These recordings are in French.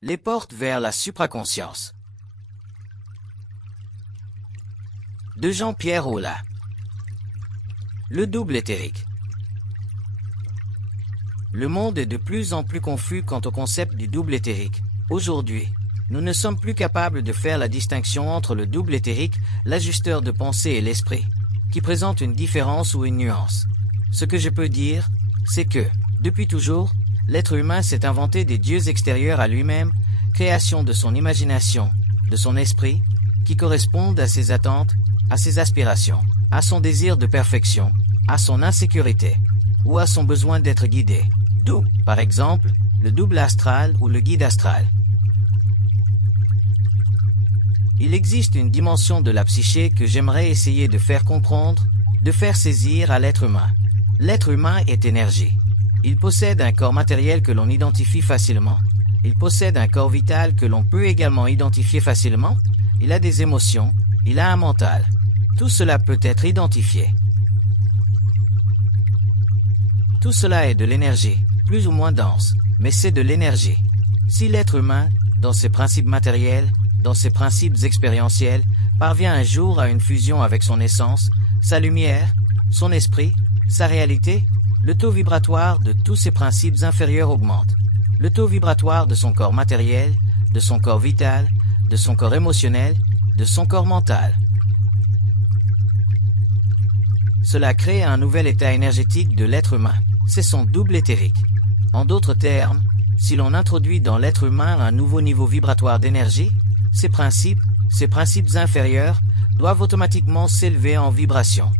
Les portes vers la supraconscience. De Jean-Pierre Aulas. Le double éthérique. Le monde est de plus en plus confus quant au concept du double éthérique. Aujourd'hui, nous ne sommes plus capables de faire la distinction entre le double éthérique, l'ajusteur de pensée et l'esprit, qui présente une différence ou une nuance. Ce que je peux dire, c'est que, depuis toujours, l'être humain s'est inventé des dieux extérieurs à lui-même, création de son imagination, de son esprit, qui correspondent à ses attentes, à ses aspirations, à son désir de perfection, à son insécurité, ou à son besoin d'être guidé. D'où, par exemple, le double astral ou le guide astral. Il existe une dimension de la psyché que j'aimerais essayer de faire comprendre, de faire saisir à l'être humain. L'être humain est énergie. Il possède un corps matériel que l'on identifie facilement. Il possède un corps vital que l'on peut également identifier facilement. Il a des émotions. Il a un mental. Tout cela peut être identifié. Tout cela est de l'énergie, plus ou moins dense, mais c'est de l'énergie. Si l'être humain, dans ses principes matériels, dans ses principes expérientiels, parvient un jour à une fusion avec son essence, sa lumière, son esprit, sa réalité, le taux vibratoire de tous ces principes inférieurs augmente. Le taux vibratoire de son corps matériel, de son corps vital, de son corps émotionnel, de son corps mental. Cela crée un nouvel état énergétique de l'être humain. C'est son double éthérique. En d'autres termes, si l'on introduit dans l'être humain un nouveau niveau vibratoire d'énergie, ces principes inférieurs, doivent automatiquement s'élever en vibration.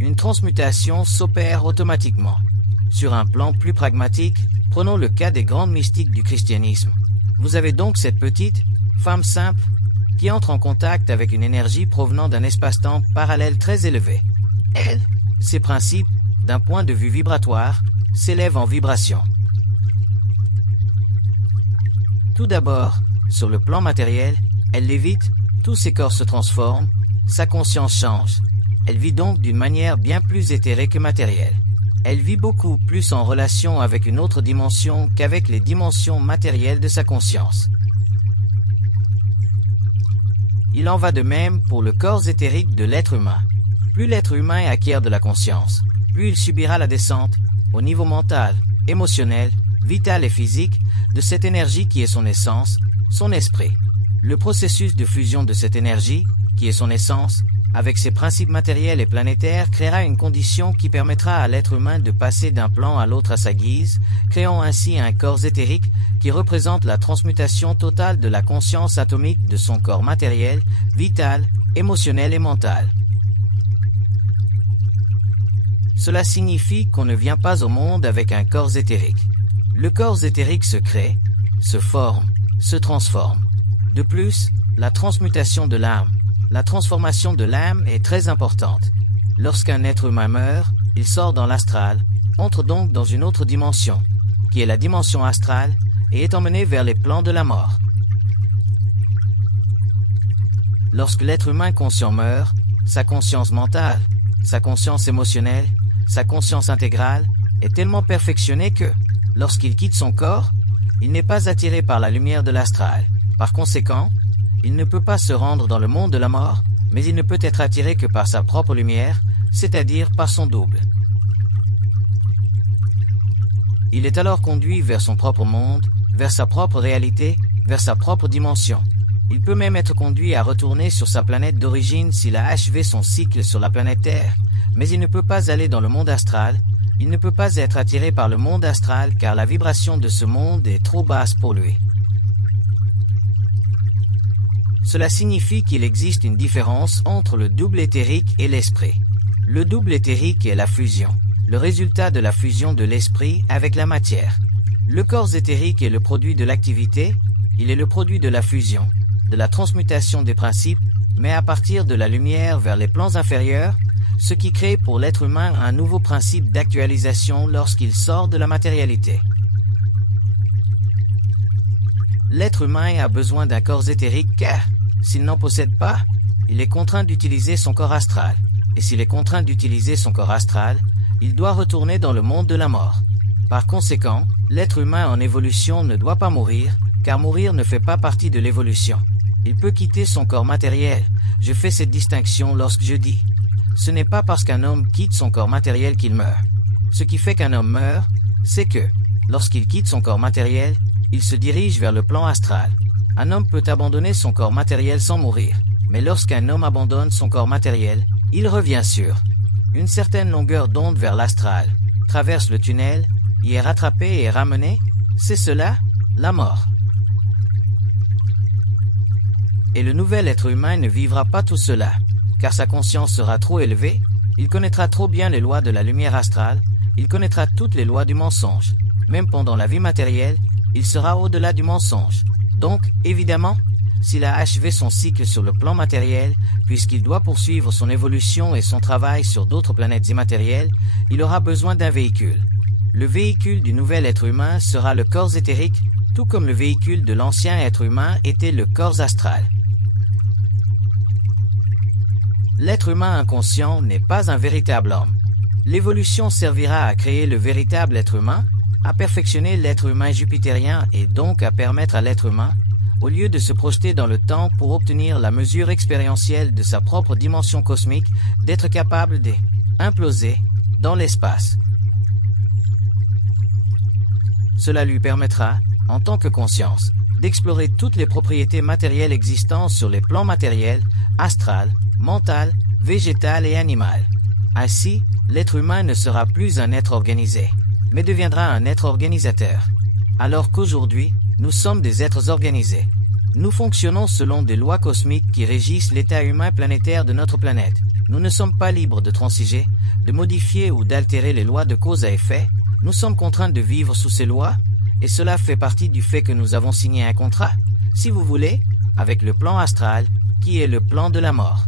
Une transmutation s'opère automatiquement. Sur un plan plus pragmatique, prenons le cas des grandes mystiques du christianisme. Vous avez donc cette petite femme simple qui entre en contact avec une énergie provenant d'un espace-temps parallèle très élevé. Elle, ses principes, d'un point de vue vibratoire, s'élèvent en vibration. Tout d'abord, sur le plan matériel, elle lévite, tous ses corps se transforment, sa conscience change. Elle vit donc d'une manière bien plus éthérée que matérielle. Elle vit beaucoup plus en relation avec une autre dimension qu'avec les dimensions matérielles de sa conscience. Il en va de même pour le corps éthérique de l'être humain. Plus l'être humain acquiert de la conscience, plus il subira la descente, au niveau mental, émotionnel, vital et physique, de cette énergie qui est son essence, son esprit. Le processus de fusion de cette énergie, qui est son essence, avec ses principes matériels et planétaires, créera une condition qui permettra à l'être humain de passer d'un plan à l'autre à sa guise, créant ainsi un corps éthérique qui représente la transmutation totale de la conscience atomique de son corps matériel, vital, émotionnel et mental. Cela signifie qu'on ne vient pas au monde avec un corps éthérique. Le corps éthérique se crée, se forme, se transforme. De plus, la transmutation de l'âme, la transformation de l'âme est très importante. Lorsqu'un être humain meurt, il sort dans l'astral, entre donc dans une autre dimension, qui est la dimension astrale, et est emmené vers les plans de la mort. Lorsque l'être humain conscient meurt, sa conscience mentale, sa conscience émotionnelle, sa conscience intégrale est tellement perfectionnée que, lorsqu'il quitte son corps, il n'est pas attiré par la lumière de l'astral. Par conséquent, il ne peut pas se rendre dans le monde de la mort, mais il ne peut être attiré que par sa propre lumière, c'est-à-dire par son double. Il est alors conduit vers son propre monde, vers sa propre réalité, vers sa propre dimension. Il peut même être conduit à retourner sur sa planète d'origine s'il a achevé son cycle sur la planète Terre, mais il ne peut pas aller dans le monde astral, il ne peut pas être attiré par le monde astral car la vibration de ce monde est trop basse pour lui. Cela signifie qu'il existe une différence entre le double éthérique et l'esprit. Le double éthérique est la fusion, le résultat de la fusion de l'esprit avec la matière. Le corps éthérique est le produit de l'activité, il est le produit de la fusion, de la transmutation des principes, mais à partir de la lumière vers les plans inférieurs, ce qui crée pour l'être humain un nouveau principe d'actualisation lorsqu'il sort de la matérialité. L'être humain a besoin d'un corps éthérique car, s'il n'en possède pas, il est contraint d'utiliser son corps astral. Et s'il est contraint d'utiliser son corps astral, il doit retourner dans le monde de la mort. Par conséquent, L'être humain en évolution ne doit pas mourir, car mourir ne fait pas partie de l'évolution. Il peut quitter son corps matériel. Je fais cette distinction lorsque je dis « ce n'est pas parce qu'un homme quitte son corps matériel qu'il meurt ». Ce qui fait qu'un homme meurt, c'est que, lorsqu'il quitte son corps matériel, il se dirige vers le plan astral. Un homme peut abandonner son corps matériel sans mourir, mais lorsqu'un homme abandonne son corps matériel, il revient sur une certaine longueur d'onde vers l'astral, traverse le tunnel, y est rattrapé et ramené, c'est cela, la mort. Et le nouvel être humain ne vivra pas tout cela, car sa conscience sera trop élevée, il connaîtra trop bien les lois de la lumière astrale, il connaîtra toutes les lois du mensonge. Même pendant la vie matérielle, il sera au-delà du mensonge. Donc, évidemment, s'il a achevé son cycle sur le plan matériel, puisqu'il doit poursuivre son évolution et son travail sur d'autres planètes immatérielles, il aura besoin d'un véhicule. Le véhicule du nouvel être humain sera le corps éthérique, tout comme le véhicule de l'ancien être humain était le corps astral. L'être humain inconscient n'est pas un véritable homme. L'évolution servira à créer le véritable être humain, à perfectionner l'être humain jupitérien et donc à permettre à l'être humain, au lieu de se projeter dans le temps pour obtenir la mesure expérientielle de sa propre dimension cosmique, d'être capable d'imploser dans l'espace. Cela lui permettra, en tant que conscience, d'explorer toutes les propriétés matérielles existantes sur les plans matériels, astral, mental, végétal et animal. Ainsi, l'être humain ne sera plus un être organisé, mais deviendra un être organisateur. Alors qu'aujourd'hui, nous sommes des êtres organisés. Nous fonctionnons selon des lois cosmiques qui régissent l'état humain planétaire de notre planète. Nous ne sommes pas libres de transiger, de modifier ou d'altérer les lois de cause à effet. Nous sommes contraints de vivre sous ces lois, et cela fait partie du fait que nous avons signé un contrat, si vous voulez, avec le plan astral, qui est le plan de la mort.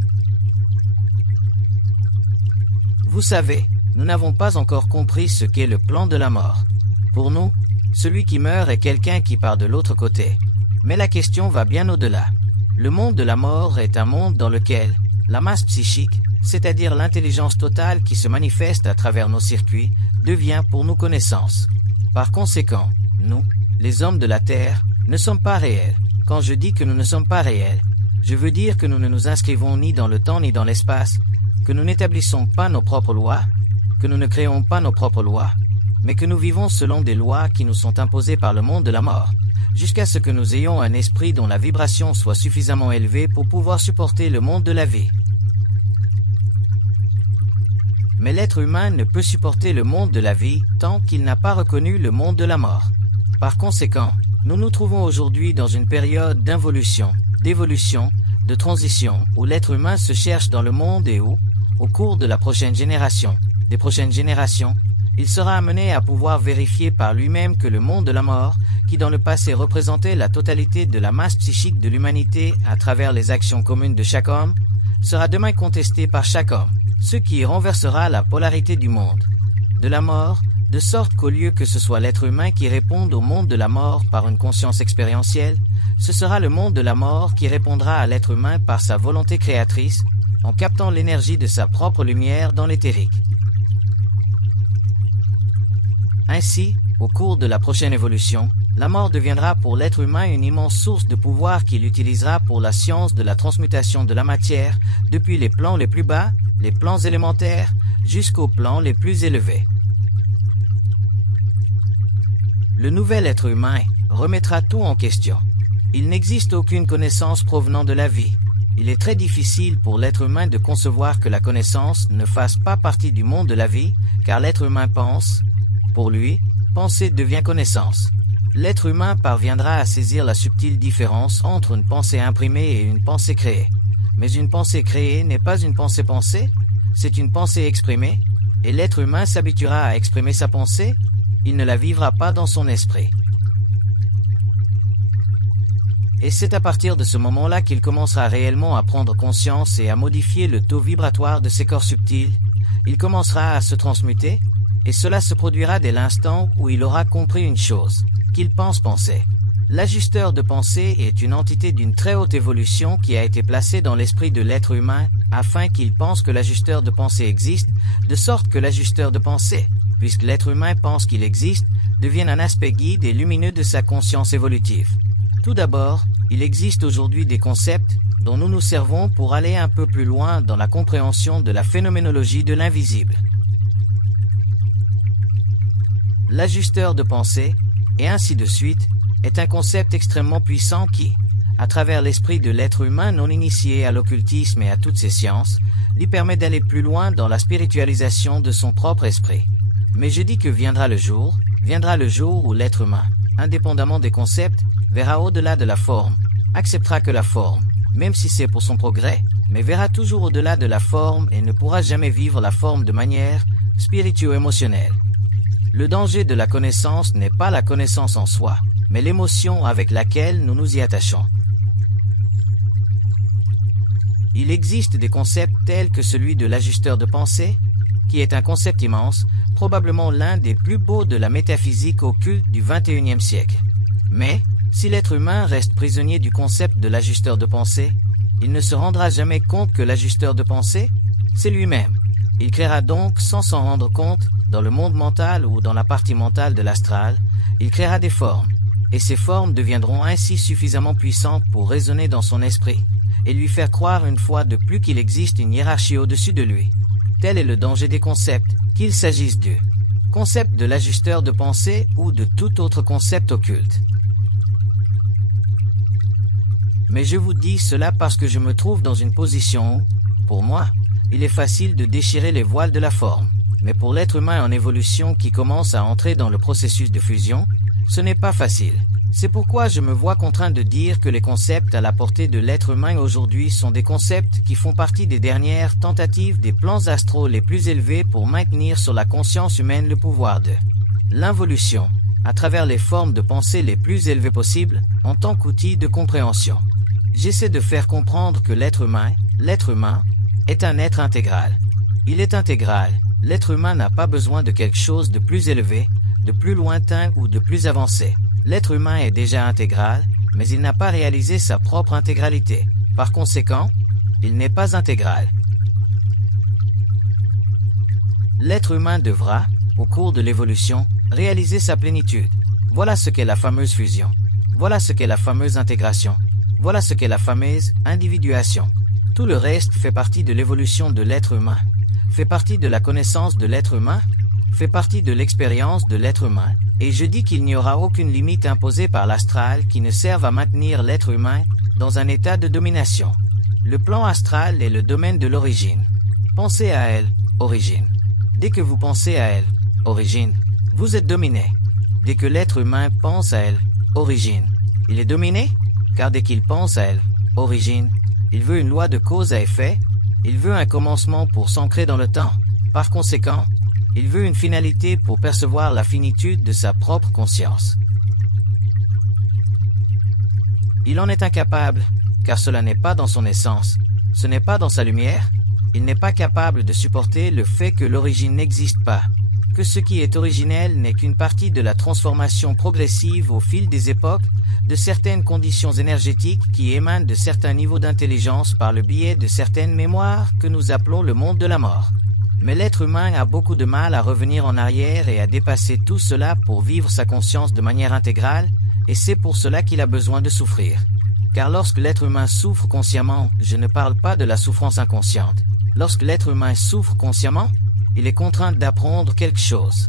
Vous savez, nous n'avons pas encore compris ce qu'est le plan de la mort. Pour nous, celui qui meurt est quelqu'un qui part de l'autre côté. Mais la question va bien au-delà. Le monde de la mort est un monde dans lequel la masse psychique, c'est-à-dire l'intelligence totale qui se manifeste à travers nos circuits, devient pour nous connaissance. Par conséquent, nous, les hommes de la Terre, ne sommes pas réels. Quand je dis que nous ne sommes pas réels, je veux dire que nous ne nous inscrivons ni dans le temps ni dans l'espace, que nous n'établissons pas nos propres lois, que nous ne créons pas nos propres lois, mais que nous vivons selon des lois qui nous sont imposées par le monde de la mort, jusqu'à ce que nous ayons un esprit dont la vibration soit suffisamment élevée pour pouvoir supporter le monde de la vie. Mais l'être humain ne peut supporter le monde de la vie tant qu'il n'a pas reconnu le monde de la mort. Par conséquent, nous nous trouvons aujourd'hui dans une période d'involution, d'évolution, de transition, où l'être humain se cherche dans le monde et où, au cours de la prochaine génération, des prochaines générations, il sera amené à pouvoir vérifier par lui-même que le monde de la mort, qui dans le passé représentait la totalité de la masse psychique de l'humanité à travers les actions communes de chaque homme, sera demain contesté par chaque homme, ce qui renversera la polarité du monde de la mort, de sorte qu'au lieu que ce soit l'être humain qui réponde au monde de la mort par une conscience expérientielle, ce sera le monde de la mort qui répondra à l'être humain par sa volonté créatrice, en captant l'énergie de sa propre lumière dans l'éthérique. Ainsi, au cours de la prochaine évolution, la mort deviendra pour l'être humain une immense source de pouvoir qu'il utilisera pour la science de la transmutation de la matière, depuis les plans les plus bas, les plans élémentaires, jusqu'aux plans les plus élevés. Le nouvel être humain remettra tout en question. Il n'existe aucune connaissance provenant de la vie. Il est très difficile pour l'être humain de concevoir que la connaissance ne fasse pas partie du monde de la vie, car l'être humain pense. Pour lui, penser devient connaissance. L'être humain parviendra à saisir la subtile différence entre une pensée imprimée et une pensée créée. Mais une pensée créée n'est pas une pensée pensée, c'est une pensée exprimée, et l'être humain s'habituera à exprimer sa pensée, il ne la vivra pas dans son esprit. Et c'est à partir de ce moment-là qu'il commencera réellement à prendre conscience et à modifier le taux vibratoire de ses corps subtils. Il commencera à se transmuter, et cela se produira dès l'instant où il aura compris une chose, qu'il pense penser. L'ajusteur de pensée est une entité d'une très haute évolution qui a été placée dans l'esprit de l'être humain afin qu'il pense que l'ajusteur de pensée existe, de sorte que l'ajusteur de pensée, puisque l'être humain pense qu'il existe, devienne un aspect guide et lumineux de sa conscience évolutive. Tout d'abord, il existe aujourd'hui des concepts dont nous nous servons pour aller un peu plus loin dans la compréhension de la phénoménologie de l'invisible. L'ajusteur de pensée, et ainsi de suite, est un concept extrêmement puissant qui, à travers l'esprit de l'être humain non initié à l'occultisme et à toutes ces sciences, lui permet d'aller plus loin dans la spiritualisation de son propre esprit. Mais je dis que viendra le jour où l'être humain, indépendamment des concepts, verra au-delà de la forme, acceptera que la forme, même si c'est pour son progrès, mais verra toujours au-delà de la forme et ne pourra jamais vivre la forme de manière spirituo-émotionnelle. Le danger de la connaissance n'est pas la connaissance en soi, mais l'émotion avec laquelle nous nous y attachons. Il existe des concepts tels que celui de l'ajusteur de pensée, qui est un concept immense, probablement l'un des plus beaux de la métaphysique occulte du XXIe siècle. Mais, si l'être humain reste prisonnier du concept de l'ajusteur de pensée, il ne se rendra jamais compte que l'ajusteur de pensée, c'est lui-même. Il créera donc, sans s'en rendre compte, dans le monde mental ou dans la partie mentale de l'astral, il créera des formes, et ces formes deviendront ainsi suffisamment puissantes pour résonner dans son esprit, et lui faire croire une fois de plus qu'il existe une hiérarchie au-dessus de lui. Tel est le danger des concepts, qu'il s'agisse du concept de l'ajusteur de pensée ou de tout autre concept occulte. Mais je vous dis cela parce que je me trouve dans une position où, pour moi, il est facile de déchirer les voiles de la forme. Mais pour l'être humain en évolution qui commence à entrer dans le processus de fusion, ce n'est pas facile. C'est pourquoi je me vois contraint de dire que les concepts à la portée de l'être humain aujourd'hui sont des concepts qui font partie des dernières tentatives des plans astraux les plus élevés pour maintenir sur la conscience humaine le pouvoir de l'involution, à travers les formes de pensée les plus élevées possibles, en tant qu'outil de compréhension. J'essaie de faire comprendre que l'être humain, est un être intégral. Il est intégral. L'être humain n'a pas besoin de quelque chose de plus élevé, de plus lointain ou de plus avancé. L'être humain est déjà intégral, mais il n'a pas réalisé sa propre intégralité. Par conséquent, il n'est pas intégral. L'être humain devra, au cours de l'évolution, réaliser sa plénitude. Voilà ce qu'est la fameuse fusion. Voilà ce qu'est la fameuse intégration. Voilà ce qu'est la fameuse individuation. Tout le reste fait partie de l'évolution de l'être humain, fait partie de la connaissance de l'être humain, fait partie de l'expérience de l'être humain, et je dis qu'il n'y aura aucune limite imposée par l'astral qui ne serve à maintenir l'être humain dans un état de domination. Le plan astral est le domaine de l'origine. Pensez à elle, origine. Dès que vous pensez à elle, origine, vous êtes dominé. Dès que l'être humain pense à elle, origine, il est dominé, car dès qu'il pense à elle, origine, il veut une loi de cause à effet, il veut un commencement pour s'ancrer dans le temps. Par conséquent, il veut une finalité pour percevoir la finitude de sa propre conscience. Il en est incapable, car cela n'est pas dans son essence, ce n'est pas dans sa lumière. Il n'est pas capable de supporter le fait que l'origine n'existe pas, que ce qui est originel n'est qu'une partie de la transformation progressive au fil des époques de certaines conditions énergétiques qui émanent de certains niveaux d'intelligence par le biais de certaines mémoires que nous appelons le monde de la mort. Mais l'être humain a beaucoup de mal à revenir en arrière et à dépasser tout cela pour vivre sa conscience de manière intégrale, et c'est pour cela qu'il a besoin de souffrir. Car lorsque l'être humain souffre consciemment, je ne parle pas de la souffrance inconsciente. Lorsque l'être humain souffre consciemment, il est contraint d'apprendre quelque chose.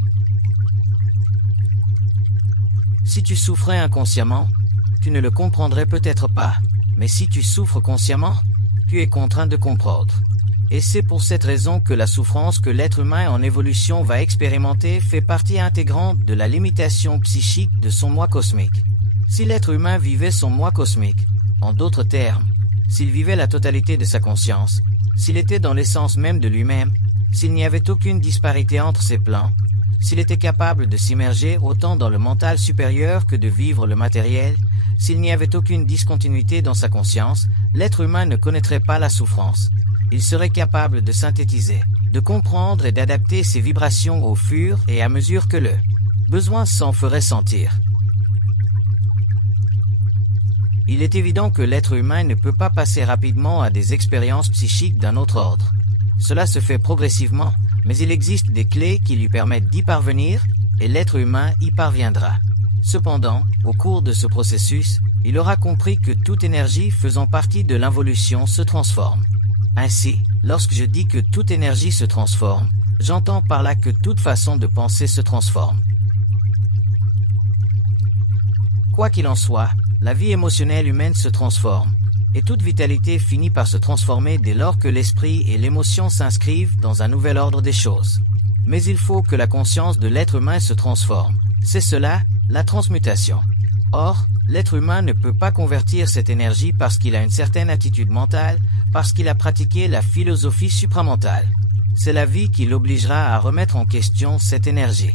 Si tu souffrais inconsciemment, tu ne le comprendrais peut-être pas, mais si tu souffres consciemment, tu es contraint de comprendre. Et c'est pour cette raison que la souffrance que l'être humain en évolution va expérimenter fait partie intégrante de la limitation psychique de son moi cosmique. Si l'être humain vivait son moi cosmique, en d'autres termes, s'il vivait la totalité de sa conscience, s'il était dans l'essence même de lui-même, s'il n'y avait aucune disparité entre ses plans, s'il était capable de s'immerger autant dans le mental supérieur que de vivre le matériel, s'il n'y avait aucune discontinuité dans sa conscience, l'être humain ne connaîtrait pas la souffrance. Il serait capable de synthétiser, de comprendre et d'adapter ses vibrations au fur et à mesure que le besoin s'en ferait sentir. Il est évident que l'être humain ne peut pas passer rapidement à des expériences psychiques d'un autre ordre. Cela se fait progressivement, mais il existe des clés qui lui permettent d'y parvenir, et l'être humain y parviendra. Cependant, au cours de ce processus, il aura compris que toute énergie faisant partie de l'involution se transforme. Ainsi, lorsque je dis que toute énergie se transforme, j'entends par là que toute façon de penser se transforme. Quoi qu'il en soit, la vie émotionnelle humaine se transforme, et toute vitalité finit par se transformer dès lors que l'esprit et l'émotion s'inscrivent dans un nouvel ordre des choses. Mais il faut que la conscience de l'être humain se transforme. C'est cela, la transmutation. Or, l'être humain ne peut pas convertir cette énergie parce qu'il a une certaine attitude mentale, parce qu'il a pratiqué la philosophie supramentale. C'est la vie qui l'obligera à remettre en question cette énergie.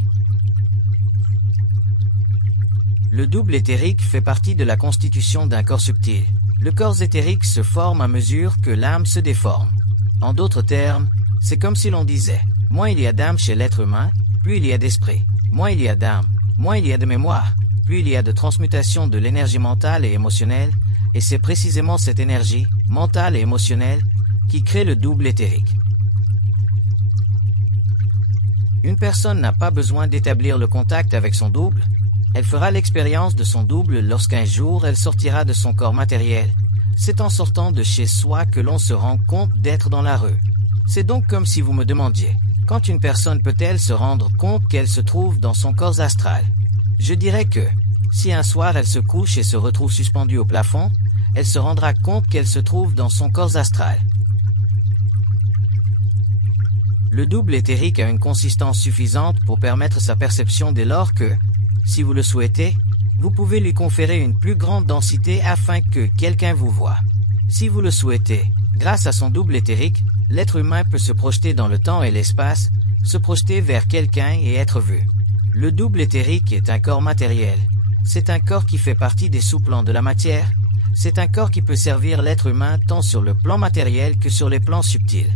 Le double éthérique fait partie de la constitution d'un corps subtil. Le corps éthérique se forme à mesure que l'âme se déforme. En d'autres termes, c'est comme si l'on disait « moins il y a d'âme chez l'être humain, plus il y a d'esprit. Moins il y a d'âme, moins il y a de mémoire, plus il y a de transmutation de l'énergie mentale et émotionnelle, et c'est précisément cette énergie, mentale et émotionnelle, qui crée le double éthérique. » Une personne n'a pas besoin d'établir le contact avec son double. Elle fera l'expérience de son double lorsqu'un jour elle sortira de son corps matériel. C'est en sortant de chez soi que l'on se rend compte d'être dans la rue. C'est donc comme si vous me demandiez, quand une personne peut-elle se rendre compte qu'elle se trouve dans son corps astral? Je dirais que, si un soir elle se couche et se retrouve suspendue au plafond, elle se rendra compte qu'elle se trouve dans son corps astral. Le double éthérique a une consistance suffisante pour permettre sa perception dès lors que, si vous le souhaitez, vous pouvez lui conférer une plus grande densité afin que quelqu'un vous voie. Si vous le souhaitez, grâce à son double éthérique, l'être humain peut se projeter dans le temps et l'espace, se projeter vers quelqu'un et être vu. Le double éthérique est un corps matériel. C'est un corps qui fait partie des sous-plans de la matière. C'est un corps qui peut servir l'être humain tant sur le plan matériel que sur les plans subtils.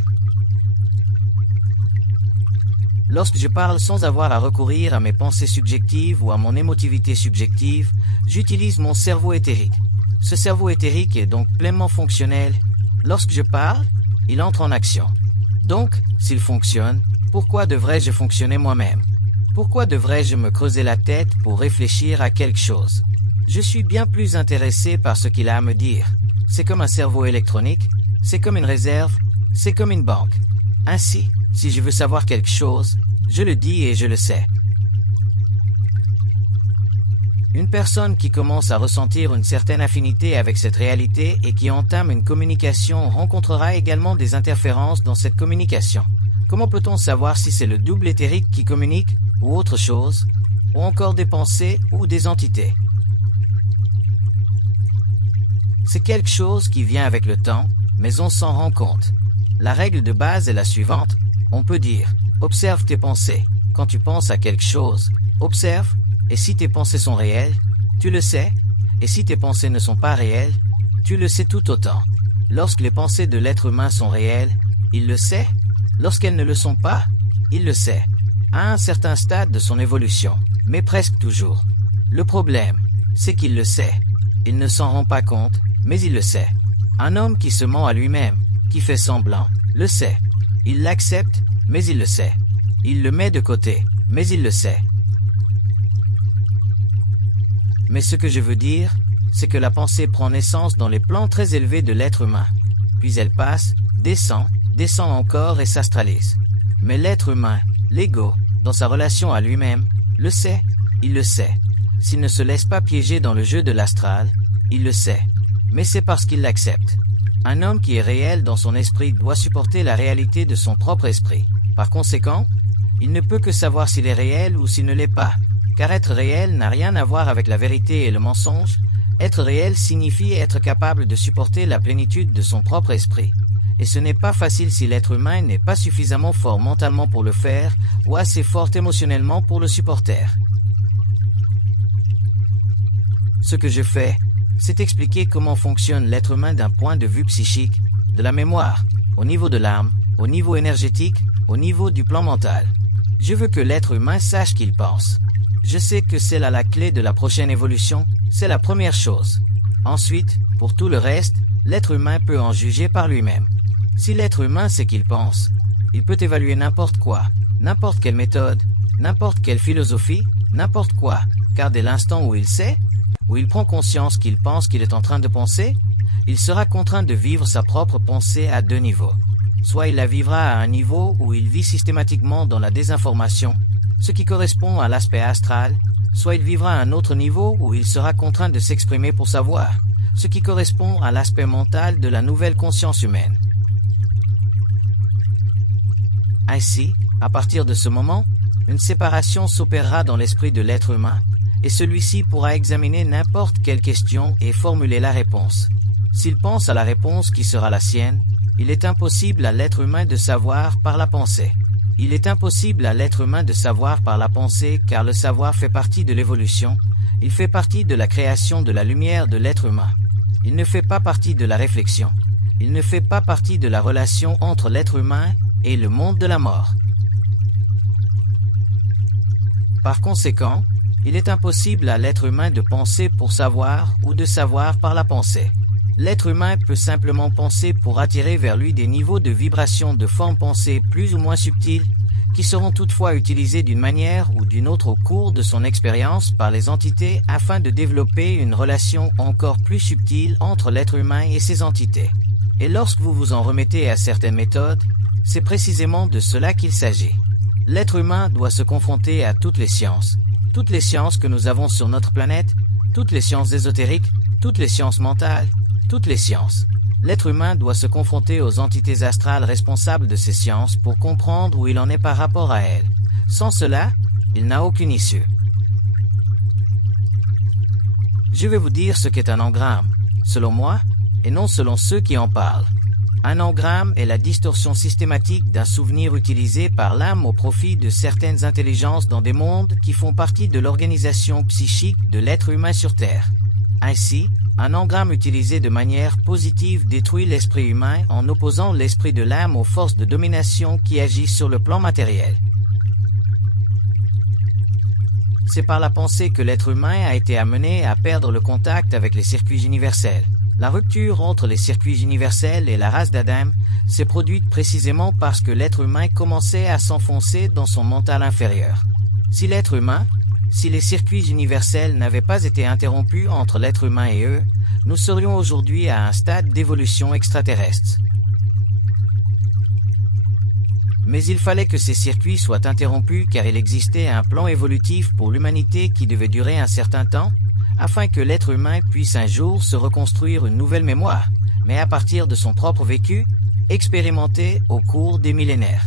Lorsque je parle sans avoir à recourir à mes pensées subjectives ou à mon émotivité subjective, j'utilise mon cerveau éthérique. Ce cerveau éthérique est donc pleinement fonctionnel. Lorsque je parle, il entre en action. Donc, s'il fonctionne, pourquoi devrais-je fonctionner moi-même? Pourquoi devrais-je me creuser la tête pour réfléchir à quelque chose? Je suis bien plus intéressé par ce qu'il a à me dire. C'est comme un cerveau électronique, c'est comme une réserve, c'est comme une banque. Ainsi, si je veux savoir quelque chose, je le dis et je le sais. Une personne qui commence à ressentir une certaine affinité avec cette réalité et qui entame une communication rencontrera également des interférences dans cette communication. Comment peut-on savoir si c'est le double éthérique qui communique, ou autre chose, ou encore des pensées ou des entités? C'est quelque chose qui vient avec le temps, mais on s'en rend compte. La règle de base est la suivante. On peut dire, observe tes pensées. Quand tu penses à quelque chose, observe, et si tes pensées sont réelles, tu le sais, et si tes pensées ne sont pas réelles, tu le sais tout autant. Lorsque les pensées de l'être humain sont réelles, il le sait. Lorsqu'elles ne le sont pas, il le sait. À un certain stade de son évolution, mais presque toujours. Le problème, c'est qu'il le sait. Il ne s'en rend pas compte, mais il le sait. Un homme qui se ment à lui-même, qui fait semblant, le sait. Il l'accepte, mais il le sait. Il le met de côté, mais il le sait. Mais ce que je veux dire, c'est que la pensée prend naissance dans les plans très élevés de l'être humain. Puis elle passe, descend encore et s'astralise. Mais l'être humain, l'ego, dans sa relation à lui-même, le sait, il le sait. S'il ne se laisse pas piéger dans le jeu de l'astral, il le sait. Mais c'est parce qu'il l'accepte. Un homme qui est réel dans son esprit doit supporter la réalité de son propre esprit. Par conséquent, il ne peut que savoir s'il est réel ou s'il ne l'est pas. Car être réel n'a rien à voir avec la vérité et le mensonge. Être réel signifie être capable de supporter la plénitude de son propre esprit. Et ce n'est pas facile si l'être humain n'est pas suffisamment fort mentalement pour le faire ou assez fort émotionnellement pour le supporter. Ce que je fais, c'est expliquer comment fonctionne l'être humain d'un point de vue psychique, de la mémoire, au niveau de l'âme, au niveau énergétique, au niveau du plan mental. Je veux que l'être humain sache qu'il pense. Je sais que c'est là la clé de la prochaine évolution, c'est la première chose. Ensuite, pour tout le reste, l'être humain peut en juger par lui-même. Si l'être humain sait qu'il pense, il peut évaluer n'importe quoi, n'importe quelle méthode, n'importe quelle philosophie, n'importe quoi, car dès l'instant où il sait, où il prend conscience qu'il pense qu'il est en train de penser, il sera contraint de vivre sa propre pensée à deux niveaux. Soit il la vivra à un niveau où il vit systématiquement dans la désinformation, ce qui correspond à l'aspect astral, soit il vivra à un autre niveau où il sera contraint de s'exprimer pour savoir, ce qui correspond à l'aspect mental de la nouvelle conscience humaine. Ainsi, à partir de ce moment, une séparation s'opérera dans l'esprit de l'être humain, et celui-ci pourra examiner n'importe quelle question et formuler la réponse. S'il pense à la réponse qui sera la sienne, il est impossible à l'être humain de savoir par la pensée. Il est impossible à l'être humain de savoir par la pensée car le savoir fait partie de l'évolution, il fait partie de la création de la lumière de l'être humain. Il ne fait pas partie de la réflexion. Il ne fait pas partie de la relation entre l'être humain et le monde de la mort. Par conséquent, il est impossible à l'être humain de penser pour savoir ou de savoir par la pensée. L'être humain peut simplement penser pour attirer vers lui des niveaux de vibration de forme pensée plus ou moins subtiles, qui seront toutefois utilisés d'une manière ou d'une autre au cours de son expérience par les entités afin de développer une relation encore plus subtile entre l'être humain et ces entités. Et lorsque vous vous en remettez à certaines méthodes, c'est précisément de cela qu'il s'agit. L'être humain doit se confronter à toutes les sciences que nous avons sur notre planète, toutes les sciences ésotériques, toutes les sciences mentales, toutes les sciences. L'être humain doit se confronter aux entités astrales responsables de ces sciences pour comprendre où il en est par rapport à elles. Sans cela, il n'a aucune issue. Je vais vous dire ce qu'est un engramme, selon moi, et non selon ceux qui en parlent. Un engramme est la distorsion systématique d'un souvenir utilisé par l'âme au profit de certaines intelligences dans des mondes qui font partie de l'organisation psychique de l'être humain sur Terre. Ainsi, un engramme utilisé de manière positive détruit l'esprit humain en opposant l'esprit de l'âme aux forces de domination qui agissent sur le plan matériel. C'est par la pensée que l'être humain a été amené à perdre le contact avec les circuits universels. La rupture entre les circuits universels et la race d'Adam s'est produite précisément parce que l'être humain commençait à s'enfoncer dans son mental inférieur. Si les circuits universels n'avaient pas été interrompus entre l'être humain et eux, nous serions aujourd'hui à un stade d'évolution extraterrestre. Mais il fallait que ces circuits soient interrompus car il existait un plan évolutif pour l'humanité qui devait durer un certain temps, afin que l'être humain puisse un jour se reconstruire une nouvelle mémoire, mais à partir de son propre vécu, expérimenté au cours des millénaires.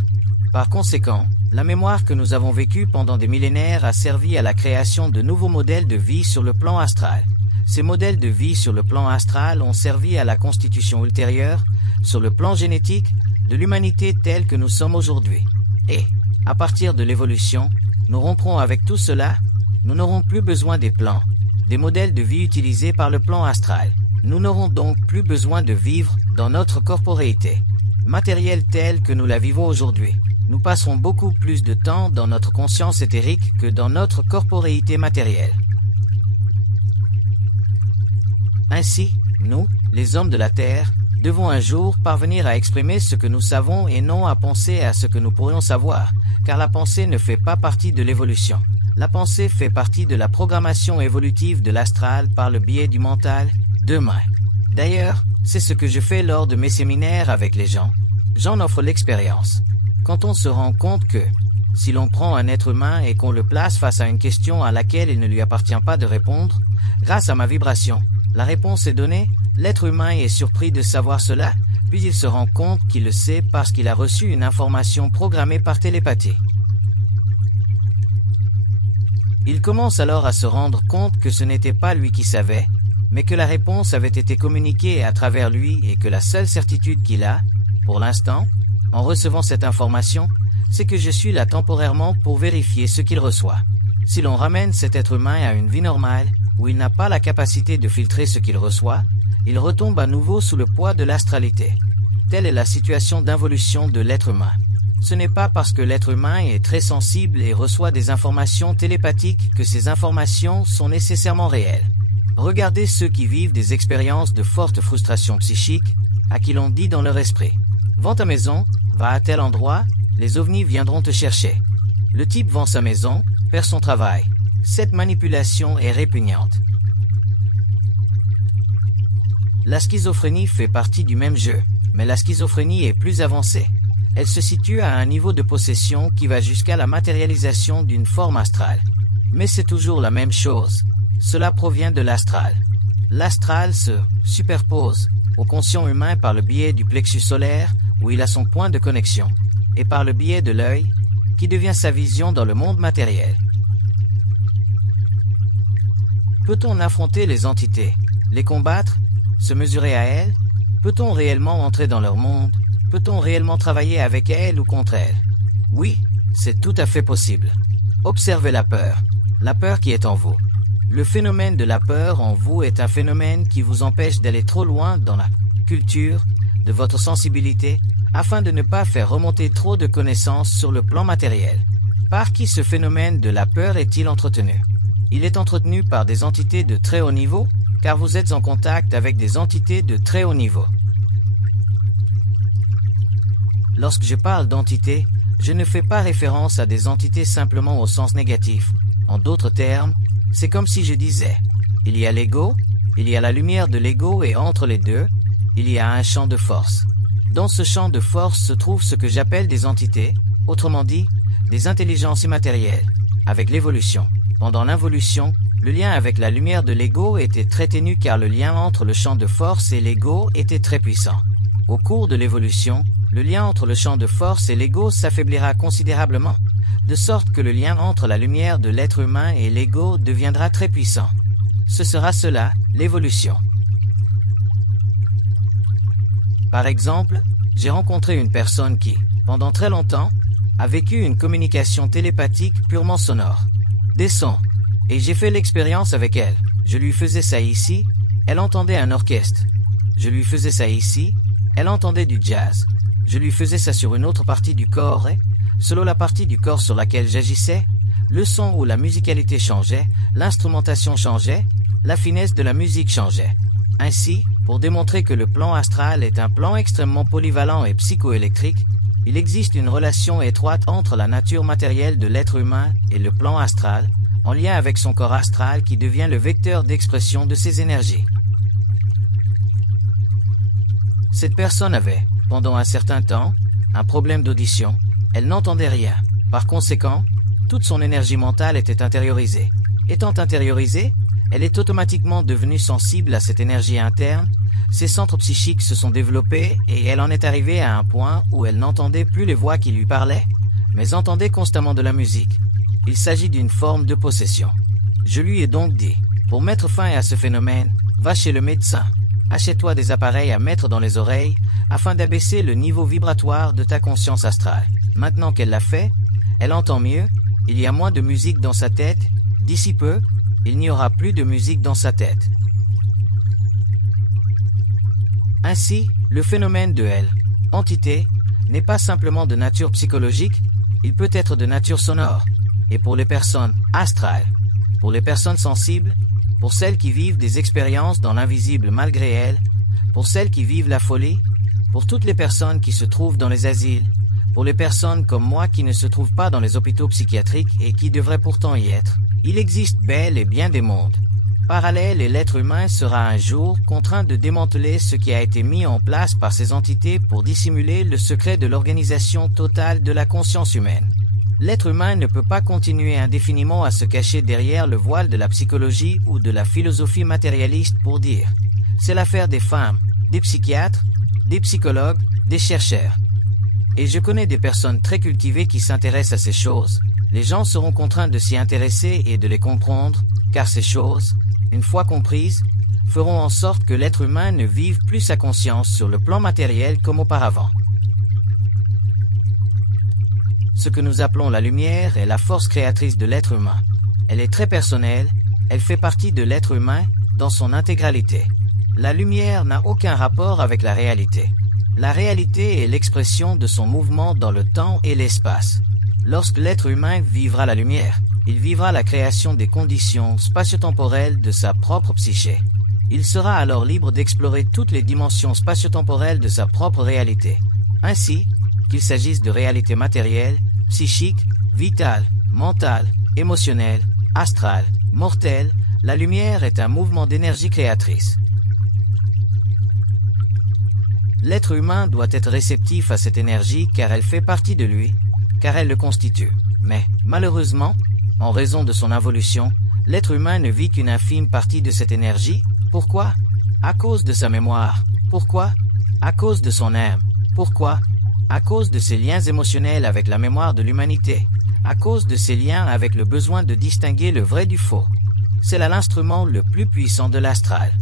Par conséquent, la mémoire que nous avons vécue pendant des millénaires a servi à la création de nouveaux modèles de vie sur le plan astral. Ces modèles de vie sur le plan astral ont servi à la constitution ultérieure, sur le plan génétique, de l'humanité telle que nous sommes aujourd'hui. Et, à partir de l'évolution, nous romprons avec tout cela, nous n'aurons plus besoin des plans, des modèles de vie utilisés par le plan astral. Nous n'aurons donc plus besoin de vivre dans notre corporéité matérielle telle que nous la vivons aujourd'hui. Nous passerons beaucoup plus de temps dans notre conscience éthérique que dans notre corporéité matérielle. Ainsi, nous, les hommes de la Terre, devons un jour parvenir à exprimer ce que nous savons et non à penser à ce que nous pourrions savoir, car la pensée ne fait pas partie de l'évolution. La pensée fait partie de la programmation évolutive de l'astral par le biais du mental, demain. D'ailleurs, c'est ce que je fais lors de mes séminaires avec les gens. J'en offre l'expérience. Quand on se rend compte que, si l'on prend un être humain et qu'on le place face à une question à laquelle il ne lui appartient pas de répondre, grâce à ma vibration, la réponse est donnée, l'être humain est surpris de savoir cela, puis il se rend compte qu'il le sait parce qu'il a reçu une information programmée par télépathie. Il commence alors à se rendre compte que ce n'était pas lui qui savait, mais que la réponse avait été communiquée à travers lui et que la seule certitude qu'il a, pour l'instant, en recevant cette information, c'est que je suis là temporairement pour vérifier ce qu'il reçoit. Si l'on ramène cet être humain à une vie normale, où il n'a pas la capacité de filtrer ce qu'il reçoit, il retombe à nouveau sous le poids de l'astralité. Telle est la situation d'involution de l'être humain. Ce n'est pas parce que l'être humain est très sensible et reçoit des informations télépathiques que ces informations sont nécessairement réelles. Regardez ceux qui vivent des expériences de forte frustration psychique, à qui l'on dit dans leur esprit « Vends ta maison, va à tel endroit, les ovnis viendront te chercher. » Le type vend sa maison, perd son travail. Cette manipulation est répugnante. La schizophrénie fait partie du même jeu, mais la schizophrénie est plus avancée. Elle se situe à un niveau de possession qui va jusqu'à la matérialisation d'une forme astrale. Mais c'est toujours la même chose. Cela provient de l'astral. L'astral se superpose au conscient humain par le biais du plexus solaire, où il a son point de connexion, et par le biais de l'œil, qui devient sa vision dans le monde matériel. Peut-on affronter les entités, les combattre, se mesurer à elles? Peut-on réellement entrer dans leur monde? Peut-on réellement travailler avec elles ou contre elles? Oui, c'est tout à fait possible. Observez la peur qui est en vous. Le phénomène de la peur en vous est un phénomène qui vous empêche d'aller trop loin dans la culture de votre sensibilité afin de ne pas faire remonter trop de connaissances sur le plan matériel. Par qui ce phénomène de la peur est-il entretenu? Il est entretenu par des entités de très haut niveau, car vous êtes en contact avec des entités de très haut niveau. Lorsque je parle d'entités, je ne fais pas référence à des entités simplement au sens négatif. En d'autres termes, c'est comme si je disais, il y a l'ego, il y a la lumière de l'ego et entre les deux, il y a un champ de force. Dans ce champ de force se trouve ce que j'appelle des entités, autrement dit, des intelligences immatérielles, avec l'évolution. Pendant l'involution, le lien avec la lumière de l'ego était très ténu car le lien entre le champ de force et l'ego était très puissant. Au cours de l'évolution, le lien entre le champ de force et l'ego s'affaiblira considérablement, de sorte que le lien entre la lumière de l'être humain et l'ego deviendra très puissant. Ce sera cela, l'évolution. Par exemple, j'ai rencontré une personne qui, pendant très longtemps, a vécu une communication télépathique purement sonore. Des sons. Et j'ai fait l'expérience avec elle. Je lui faisais ça ici, elle entendait un orchestre. Je lui faisais ça ici, elle entendait du jazz. Je lui faisais ça sur une autre partie du corps et, selon la partie du corps sur laquelle j'agissais, le son ou la musicalité changeait, l'instrumentation changeait, la finesse de la musique changeait. Ainsi, pour démontrer que le plan astral est un plan extrêmement polyvalent et psychoélectrique, il existe une relation étroite entre la nature matérielle de l'être humain et le plan astral, en lien avec son corps astral qui devient le vecteur d'expression de ses énergies. Cette personne avait, pendant un certain temps, un problème d'audition. Elle n'entendait rien. Par conséquent, toute son énergie mentale était intériorisée. Étant intériorisée, elle est automatiquement devenue sensible à cette énergie interne, ses centres psychiques se sont développés et elle en est arrivée à un point où elle n'entendait plus les voix qui lui parlaient, mais entendait constamment de la musique. Il s'agit d'une forme de possession. Je lui ai donc dit, pour mettre fin à ce phénomène, va chez le médecin. Achète-toi des appareils à mettre dans les oreilles afin d'abaisser le niveau vibratoire de ta conscience astrale. Maintenant qu'elle l'a fait, elle entend mieux, il y a moins de musique dans sa tête, d'ici peu, il n'y aura plus de musique dans sa tête. Ainsi, le phénomène de elle, entité, n'est pas simplement de nature psychologique, il peut être de nature sonore. Et pour les personnes astrales, pour les personnes sensibles, pour celles qui vivent des expériences dans l'invisible malgré elles, pour celles qui vivent la folie, pour toutes les personnes qui se trouvent dans les asiles, pour les personnes comme moi qui ne se trouvent pas dans les hôpitaux psychiatriques et qui devraient pourtant y être, il existe bel et bien des mondes parallèles et l'être humain sera un jour contraint de démanteler ce qui a été mis en place par ces entités pour dissimuler le secret de l'organisation totale de la conscience humaine. L'être humain ne peut pas continuer indéfiniment à se cacher derrière le voile de la psychologie ou de la philosophie matérialiste pour dire « c'est l'affaire des femmes, des psychiatres, des psychologues, des chercheurs ». Et je connais des personnes très cultivées qui s'intéressent à ces choses. Les gens seront contraints de s'y intéresser et de les comprendre, car ces choses, une fois comprises, feront en sorte que l'être humain ne vive plus sa conscience sur le plan matériel comme auparavant. Ce que nous appelons la lumière est la force créatrice de l'être humain. Elle est très personnelle, elle fait partie de l'être humain dans son intégralité. La lumière n'a aucun rapport avec la réalité. La réalité est l'expression de son mouvement dans le temps et l'espace. Lorsque l'être humain vivra la lumière, il vivra la création des conditions spatio-temporelles de sa propre psyché. Il sera alors libre d'explorer toutes les dimensions spatio-temporelles de sa propre réalité. Ainsi, qu'il s'agisse de réalité matérielle, psychique, Vitale, mentale, émotionnelle, astrale, mortelle, la lumière est un mouvement d'énergie créatrice. L'être humain doit être réceptif à cette énergie car elle fait partie de lui, car elle le constitue. Mais, malheureusement, en raison de son involution, l'être humain ne vit qu'une infime partie de cette énergie. Pourquoi? À cause de sa mémoire. Pourquoi? À cause de son âme. Pourquoi? À cause de ses liens émotionnels avec la mémoire de l'humanité. À cause de ses liens avec le besoin de distinguer le vrai du faux. C'est là l'instrument le plus puissant de l'astral.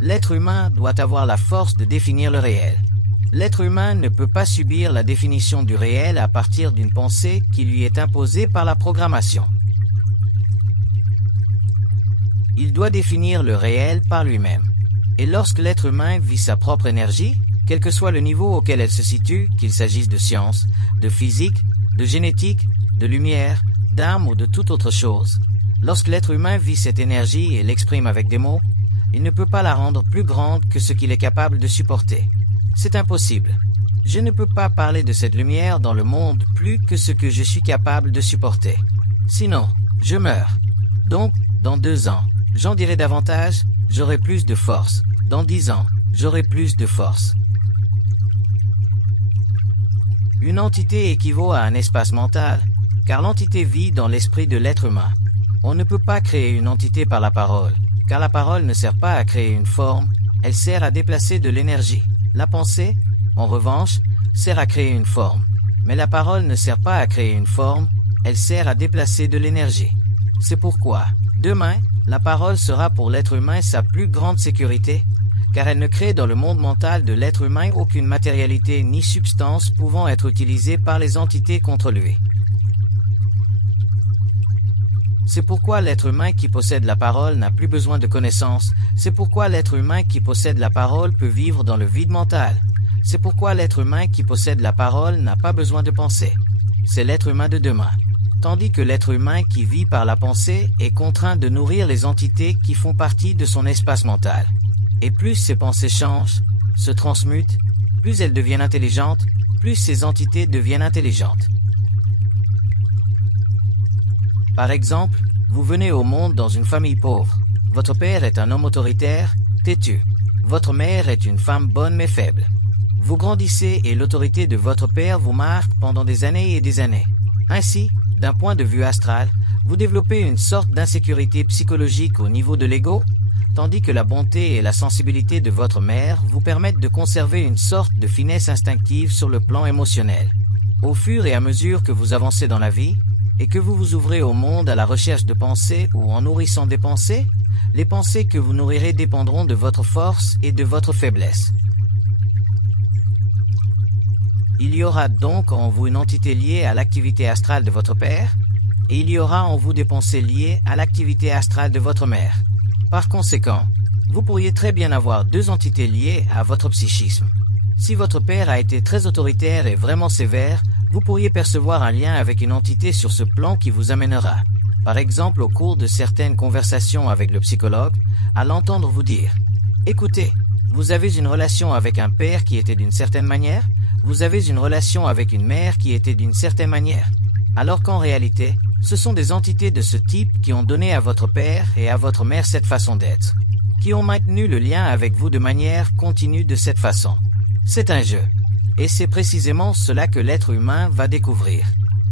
L'être humain doit avoir la force de définir le réel. L'être humain ne peut pas subir la définition du réel à partir d'une pensée qui lui est imposée par la programmation. Il doit définir le réel par lui-même. Et lorsque l'être humain vit sa propre énergie, quel que soit le niveau auquel elle se situe, qu'il s'agisse de science, de physique, de génétique, de lumière, d'âme ou de toute autre chose, lorsque l'être humain vit cette énergie et l'exprime avec des mots, il ne peut pas la rendre plus grande que ce qu'il est capable de supporter. C'est impossible. Je ne peux pas parler de cette lumière dans le monde plus que ce que je suis capable de supporter. Sinon, je meurs. Donc, dans 2 ans, j'en dirai davantage, j'aurai plus de force. Dans 10 ans, j'aurai plus de force. Une entité équivaut à un espace mental, car l'entité vit dans l'esprit de l'être humain. On ne peut pas créer une entité par la parole, car la parole ne sert pas à créer une forme, elle sert à déplacer de l'énergie. La pensée, en revanche, sert à créer une forme. Mais la parole ne sert pas à créer une forme, elle sert à déplacer de l'énergie. C'est pourquoi, demain, la parole sera pour l'être humain sa plus grande sécurité, car elle ne crée dans le monde mental de l'être humain aucune matérialité ni substance pouvant être utilisée par les entités contre lui. C'est pourquoi l'être humain qui possède la parole n'a plus besoin de connaissances. C'est pourquoi l'être humain qui possède la parole peut vivre dans le vide mental. C'est pourquoi l'être humain qui possède la parole n'a pas besoin de penser. C'est l'être humain de demain. Tandis que l'être humain qui vit par la pensée est contraint de nourrir les entités qui font partie de son espace mental. Et plus ces pensées changent, se transmutent, plus elles deviennent intelligentes, plus ces entités deviennent intelligentes. Par exemple, vous venez au monde dans une famille pauvre. Votre père est un homme autoritaire, têtu. Votre mère est une femme bonne mais faible. Vous grandissez et l'autorité de votre père vous marque pendant des années et des années. Ainsi, d'un point de vue astral, vous développez une sorte d'insécurité psychologique au niveau de l'ego, tandis que la bonté et la sensibilité de votre mère vous permettent de conserver une sorte de finesse instinctive sur le plan émotionnel. Au fur et à mesure que vous avancez dans la vie, et que vous vous ouvrez au monde à la recherche de pensées ou en nourrissant des pensées, les pensées que vous nourrirez dépendront de votre force et de votre faiblesse. Il y aura donc en vous une entité liée à l'activité astrale de votre père, et il y aura en vous des pensées liées à l'activité astrale de votre mère. Par conséquent, vous pourriez très bien avoir 2 entités liées à votre psychisme. Si votre père a été très autoritaire et vraiment sévère, vous pourriez percevoir un lien avec une entité sur ce plan qui vous amènera, par exemple au cours de certaines conversations avec le psychologue, à l'entendre vous dire « Écoutez, vous avez une relation avec un père qui était d'une certaine manière, vous avez une relation avec une mère qui était d'une certaine manière. » Alors qu'en réalité, ce sont des entités de ce type qui ont donné à votre père et à votre mère cette façon d'être, qui ont maintenu le lien avec vous de manière continue de cette façon. C'est un jeu. Et c'est précisément cela que l'être humain va découvrir.